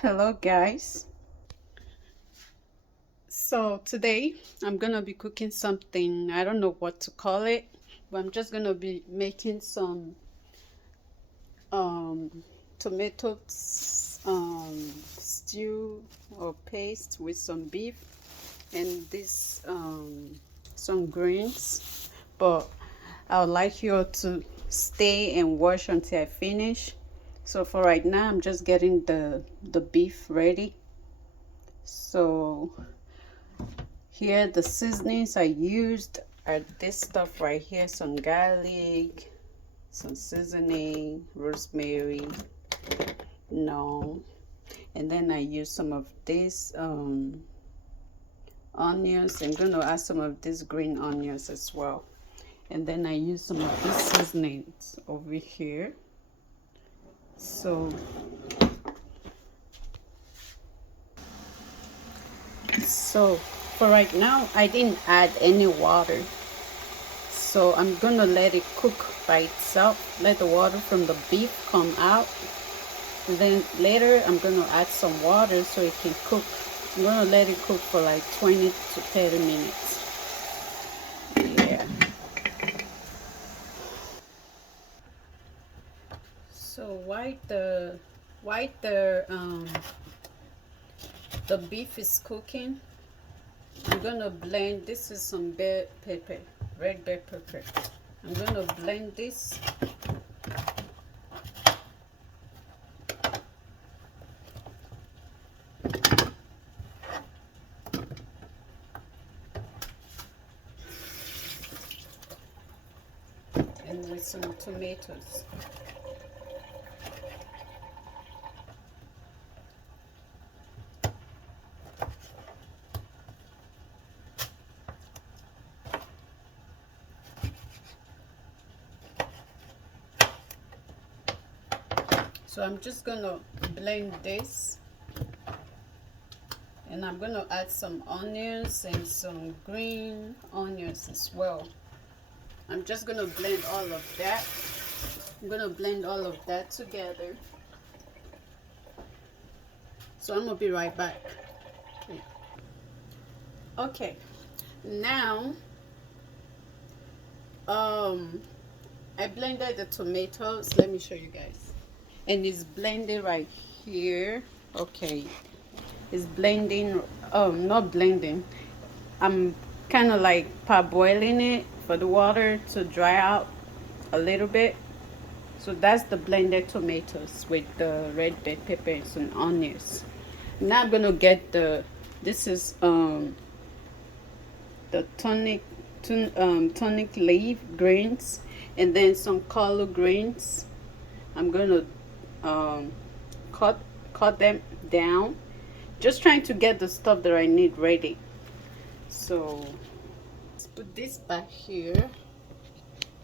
Hello guys. So today I'm gonna be cooking something. I don't know what to call it, but I'm just gonna be making some um tomato stew or paste with some beef and this some greens. But I would like you all to stay and watch until I finish. So for right now I'm just getting the beef ready. So here the seasonings I used are this stuff right here: some garlic, some seasoning, rosemary, no, and then I use some of this onions. I'm going to add some of these green onions as well, and then I use some of these seasonings over here. So for right now I didn't add any water, so I'm gonna let it cook by itself. Let the water from the beef come out, and then later I'm gonna add some water so it can cook. I'm gonna let it cook for like 20 to 30 minutes. Yeah. So the beef is cooking, I'm gonna blend. This is some bell pepper, red bell pepper. I'm gonna blend this. And with some tomatoes. So I'm just gonna blend this, and I'm gonna add some onions and some green onions as well. I'm just gonna blend all of that. I'm gonna blend all of that together. So I'm gonna be right back. Okay, now I blended the tomatoes. Let me show you guys. And it's blended right here. Okay, it's blending. Oh, not blending. I'm kind of like parboiling it for the water to dry out a little bit. So that's the blended tomatoes with the red bell peppers and onions. Now I'm gonna get this is the tonic leaf greens, and then some collard greens. I'm gonna um, cut them down, just trying to get the stuff that I need ready. So let's put this back here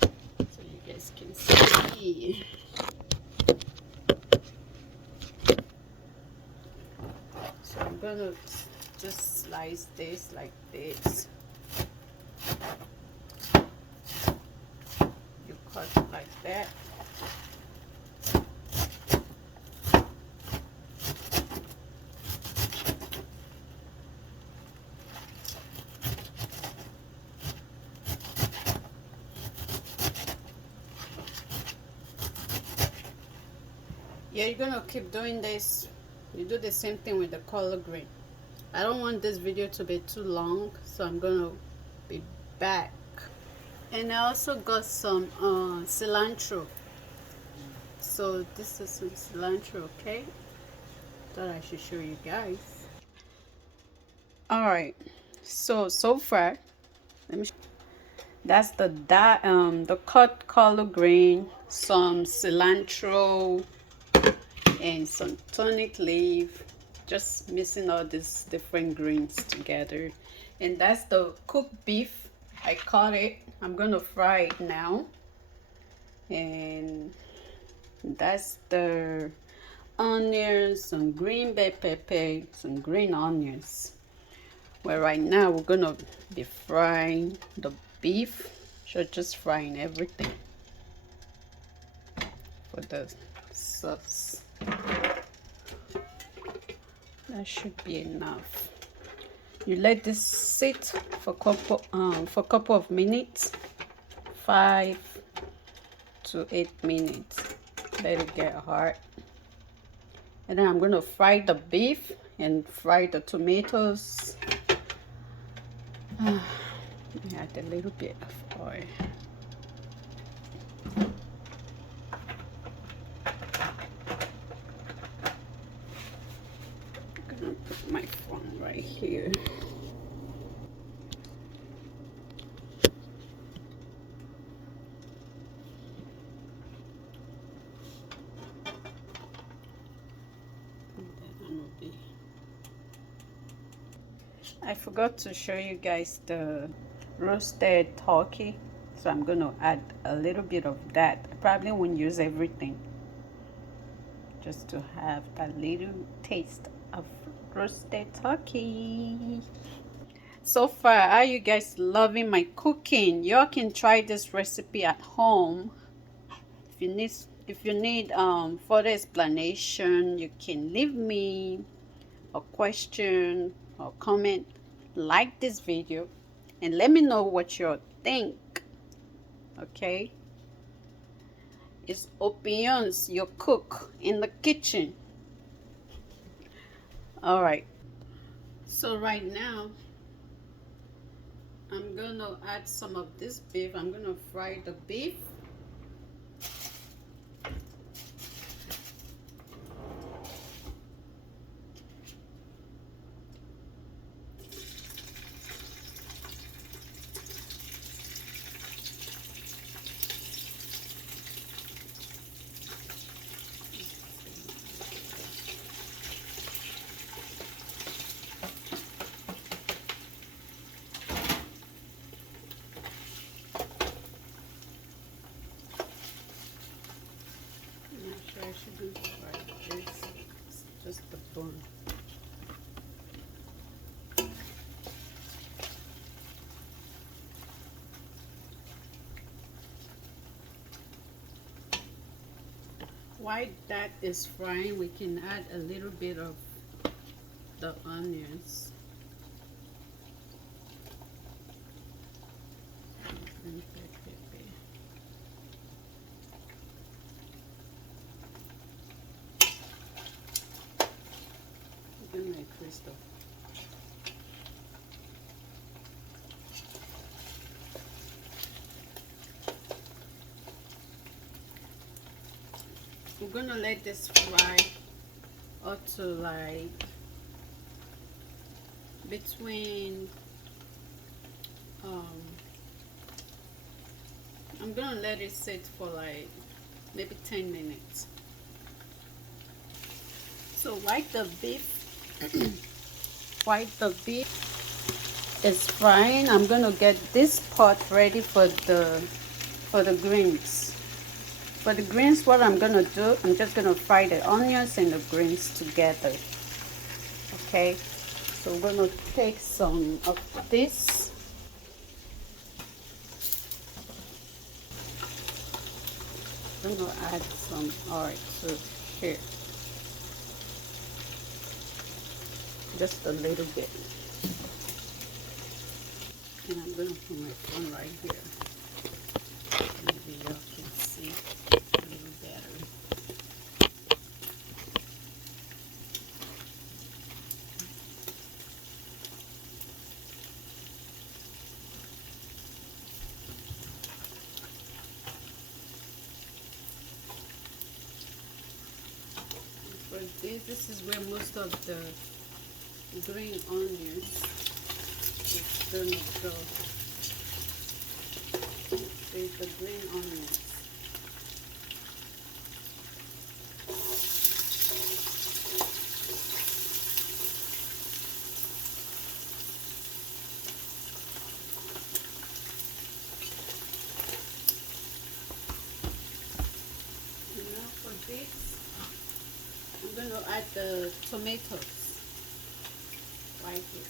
so you guys can see. So I'm gonna just slice this like this. You cut it like that. Yeah, you're gonna keep doing this. You do the same thing with the collard green. I don't want this video to be too long, so I'm gonna be back. And I also got some cilantro. So this is some cilantro, okay? Thought I should show you guys. All right. So far, let me. That's the cut collard green, some cilantro, and some tonic leaf. Just mixing all these different greens together. And that's the cooked beef. I cut it. I'm gonna fry it now. And that's the onions, some green bell pepper, some green onions. Well, right now we're gonna be frying the beef. So just frying everything for the sauce. That should be enough. You let this sit for a couple of minutes, 5 to 8 minutes. Let it get hard. And then I'm going to fry the beef and fry the tomatoes. Add a little bit of oil. I'm gonna put my phone right here. I forgot to show you guys the roasted turkey, so I'm going to add a little bit of that. I probably won't use everything, just to have that little taste of roasted turkey. So far, are you guys loving my cooking? Y'all can try this recipe at home. If you need further explanation, you can leave me a question or comment, like this video, and let me know what you think. Okay, it's Opinions, your cook in the kitchen. All right, so right now I'm gonna add some of this beef. I'm gonna fry the beef. I shouldn't fry this. It's just the bone. While that is frying, we can add a little bit of the onions. Good night, Crystal. We're gonna let this fry up to like between I'm gonna let it sit for like maybe 10 minutes. So while the beef is frying, I'm gonna get this pot ready for the greens. For the greens, what I'm gonna do, I'm just gonna fry the onions and the greens together. Okay, so we're gonna take some of this. I'm gonna add some oil to here, just a little bit. And I'm gonna put my phone right here. Maybe y'all can see a little better. For this is where most of the green onions is gonna go. There's the green onions. And now for this, I'm going to add the tomatoes right here.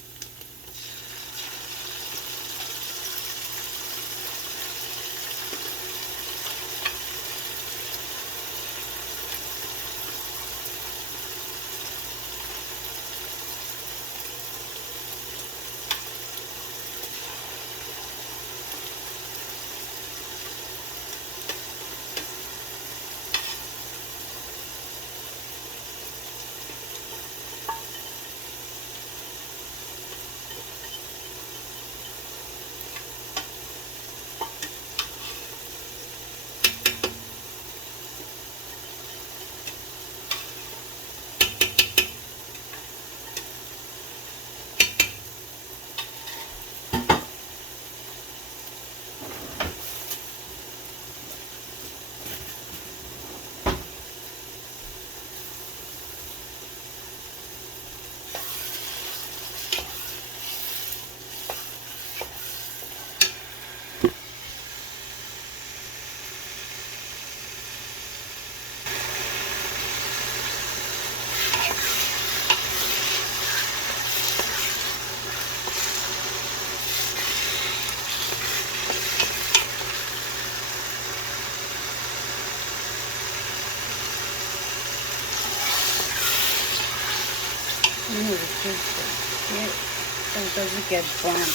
I'm gonna reduce the heat so it doesn't get burnt.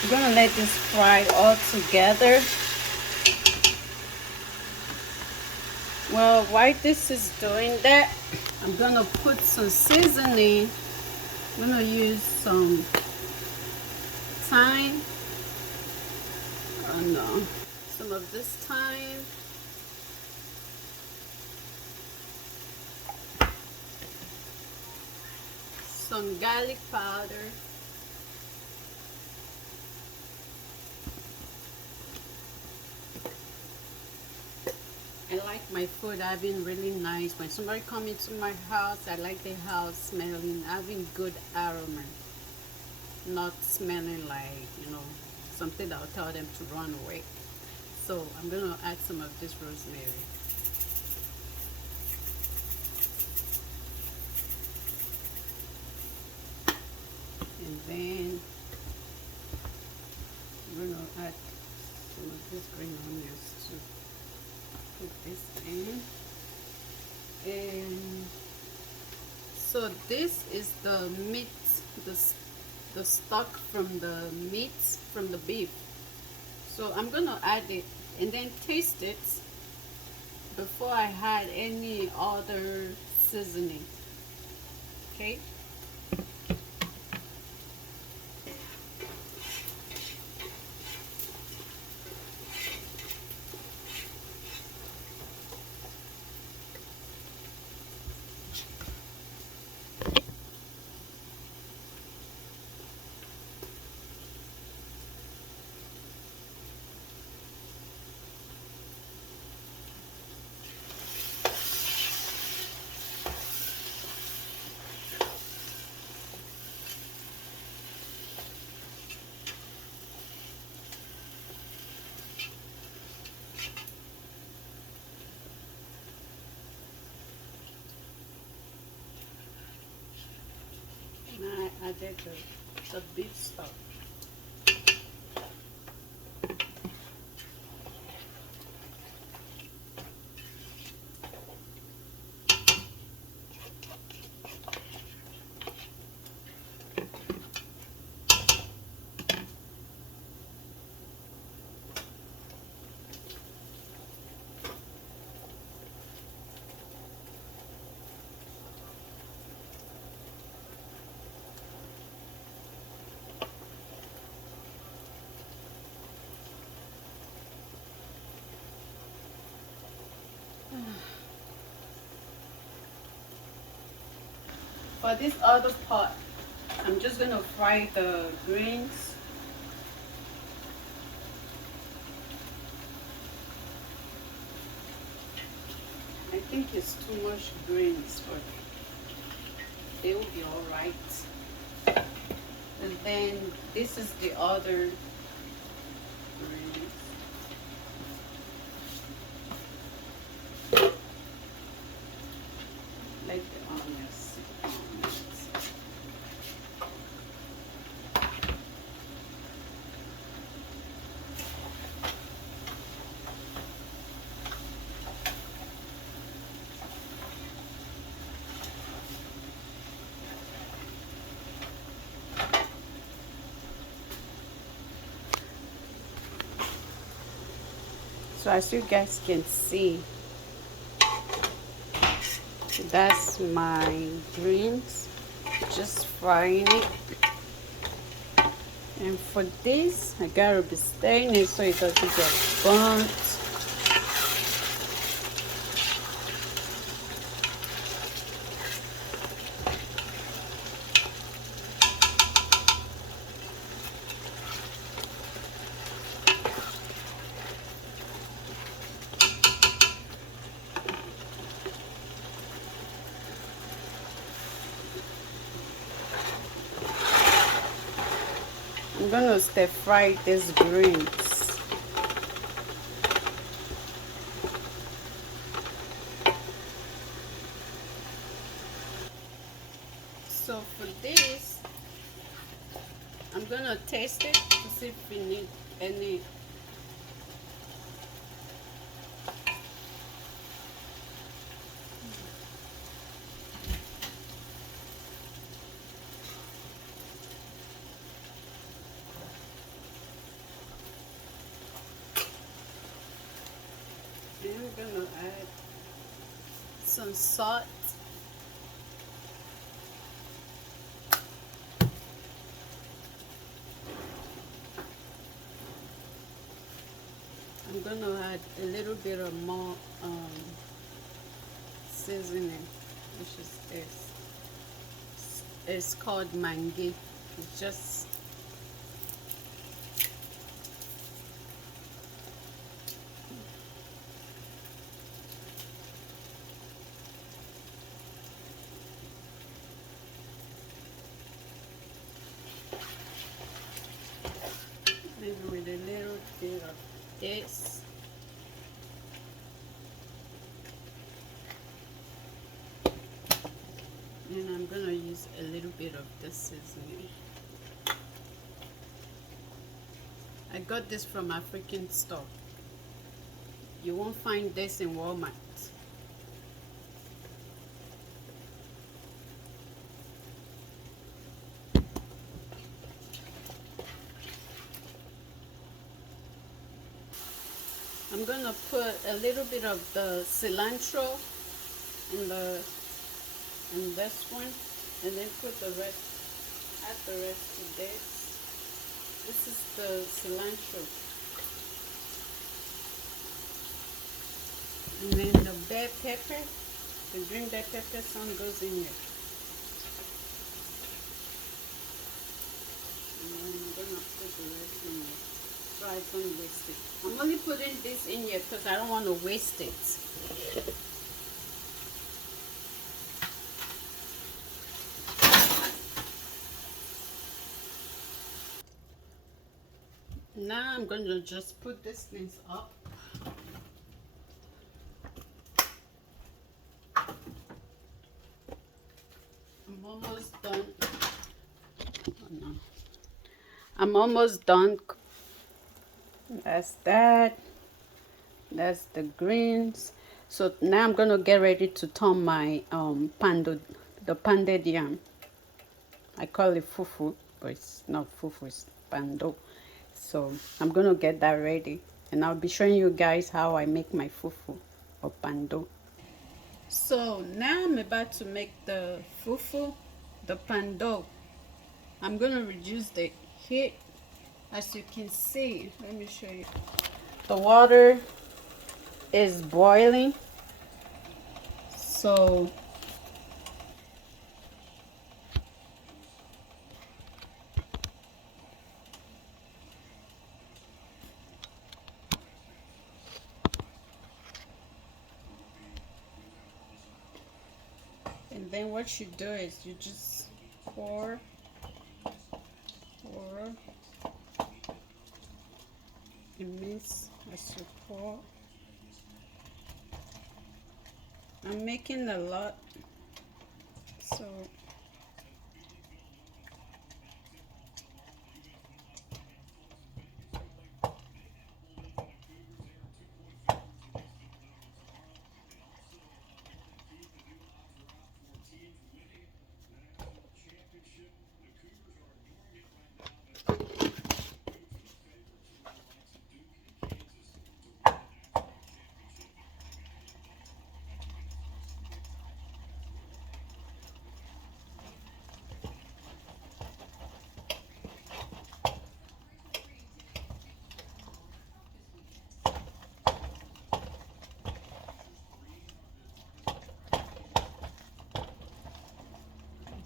I'm gonna let this fry all together. Well, while this is doing that, I'm gonna put some seasoning. I'm gonna use some thyme. Oh no. Some of this thyme. Some garlic powder. I like my food having really nice. When somebody comes into my house, I like the house smelling, having good aroma. Not smelling like, something that will tell them to run away. So I'm going to add some of this rosemary. And then I'm going to add some of this green onions too. Put this in. And so this is the meat, the stock from the meat, from the beef. So I'm gonna add it and then taste it before I add any other seasoning. Okay. And I added the beef stock. For this other pot, I'm just gonna fry the greens. I think it's too much greens, but they will be all right. And then this is the other greens. Like the onions. So as you guys can see, that's my greens, just frying it. And for this, I gotta be stirring it so it doesn't get burnt. I'm gonna stir fry these greens. So for this, I'm gonna taste it to see if we need any. gonna add some salt. I'm gonna add a little bit of more seasoning, which is this. It's called Maggi. It's just maybe with a little bit of this. And I'm gonna use a little bit of this seasoning. I got this from African store. You won't find this in Walmart. I'm gonna put a little bit of the cilantro in this one, and then put the rest, add the rest to this. This is the cilantro. And then the bell pepper, the green bell pepper, some goes in here. And then I'm gonna put the rest in here so I don't waste it. I'm only putting this in here because I don't want to waste it. Now I'm going to just put these things up. I'm almost done. Oh, no. I'm almost done. That's that. That's the greens. So now I'm going to get ready to turn my the pounded yam. I call it fufu, but it's not fufu, it's pando. So I'm gonna get that ready, and I'll be showing you guys how I make my fufu or pando. So now I'm about to make the fufu, the pando. I'm gonna reduce the heat. As you can see, let me show you. The water is boiling. So and then what you do is you just pour. It means as you pour. I'm making a lot, so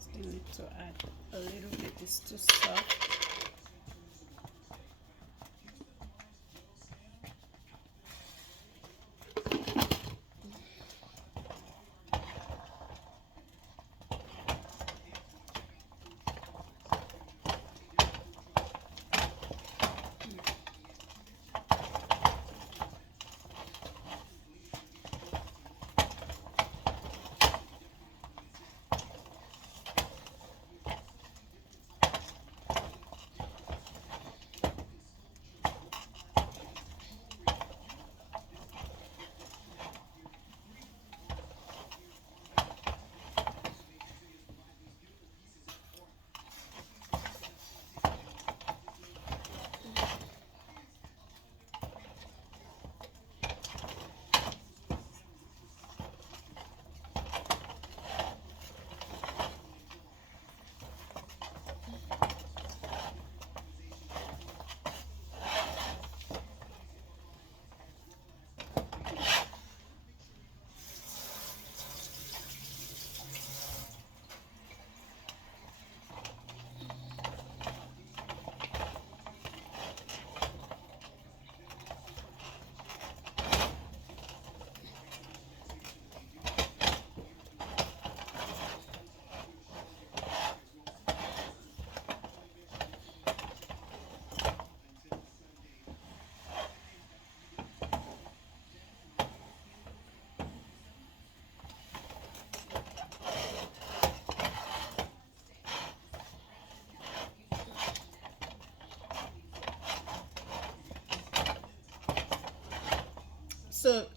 still need to add a little bit. It's too soft.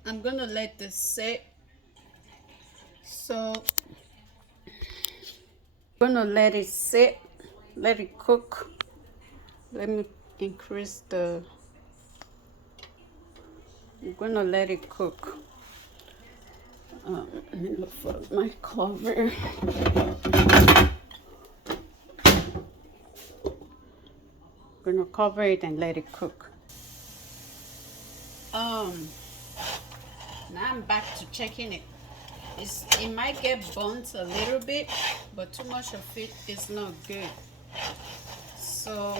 I'm gonna let this sit. So I'm gonna let it sit, let it cook. Let me increase the, I'm gonna let it cook. Let me look for my cover. I'm gonna cover it and let it cook. Now I'm back to checking it. It might get burnt a little bit, but too much of it is not good. So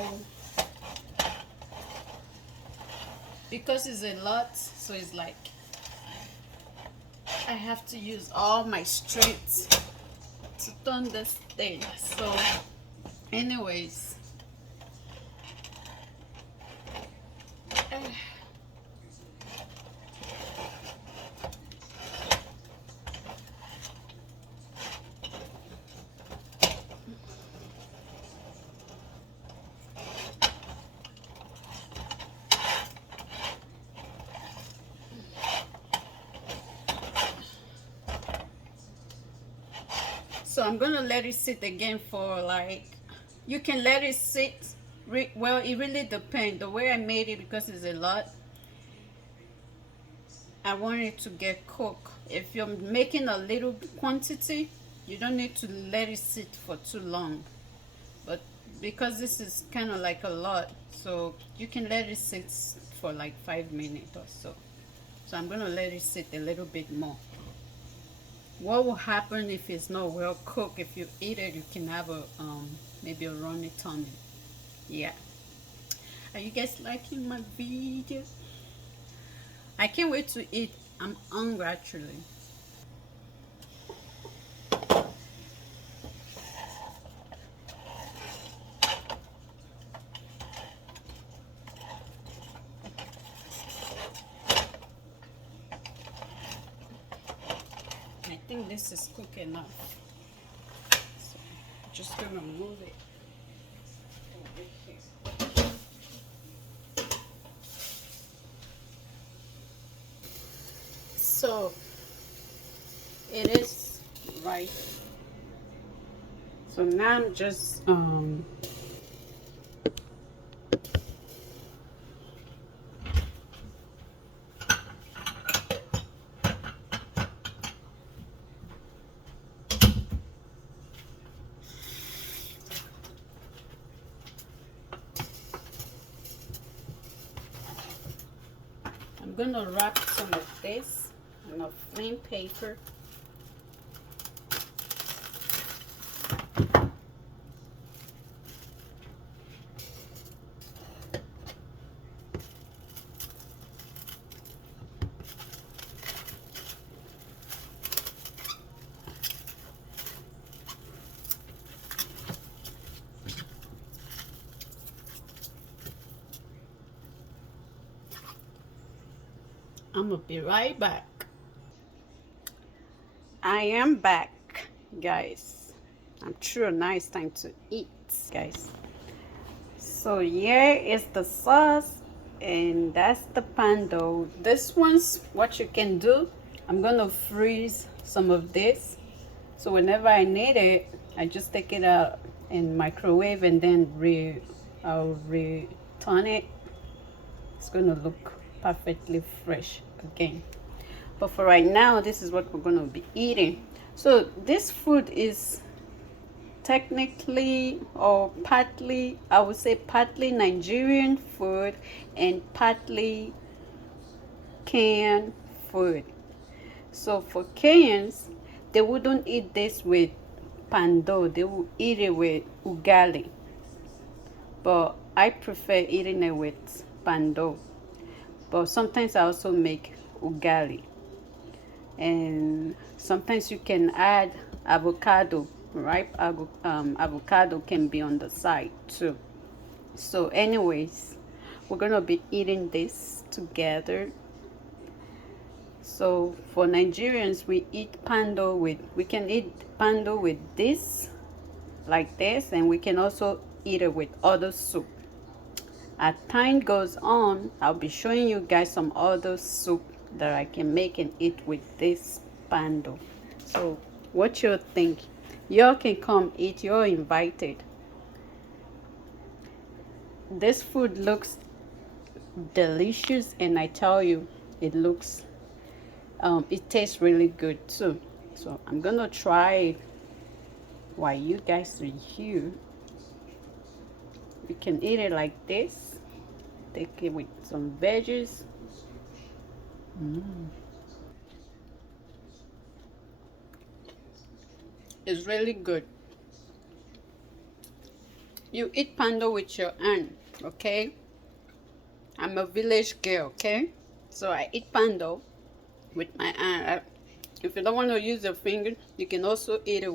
because it's a lot, so it's like I have to use all my strength to turn this thing. So anyways, so I'm gonna let it sit again for like, you can let it sit, well, it really depends. The way I made it, because it's a lot, I want it to get cooked. If you're making a little quantity, you don't need to let it sit for too long. But because this is kind of like a lot, so you can let it sit for like 5 minutes or so. So I'm gonna let it sit a little bit more. What will happen if it's not well cooked? If you eat it, you can have a maybe a runny tummy. Yeah. Are you guys liking my video? I can't wait to eat. I'm hungry actually. I think this is cooked enough. So I'm just gonna move it over here. So it is right. So now I'm just I'm gonna wrap some of this in a plain paper. I'm gonna be right back. I am back, guys. I'm sure now it's time to eat, guys. So here is the sauce, and that's the pando. This one's what you can do. I'm gonna freeze some of this, so whenever I need it, I just take it out in microwave and then I'll return it. It's gonna look perfectly fresh again. But for right now, this is what we're gonna be eating. So this food is technically, or partly, I would say partly Nigerian food and partly Kenyan food. So for Kenyans, they wouldn't eat this with pando, they will eat it with ugali. But I prefer eating it with pando. But sometimes I also make ugali. And sometimes you can add avocado. Ripe avocado can be on the side too. So anyways, we're gonna be eating this together. So for Nigerians, we can eat pando with this, like this, and we can also eat it with other soup. As time goes on, I'll be showing you guys some other soup that I can make and eat with this pando. So what you think? Y'all can come eat. You're invited. This food looks delicious, and I tell you, it tastes really good too. So I'm gonna try it while you guys are here. You can eat it like this. Take it with some veggies. It's really good. You eat pando with your hand, okay? I'm a village girl, okay? So I eat pando with my hand. If you don't want to use your finger, you can also eat it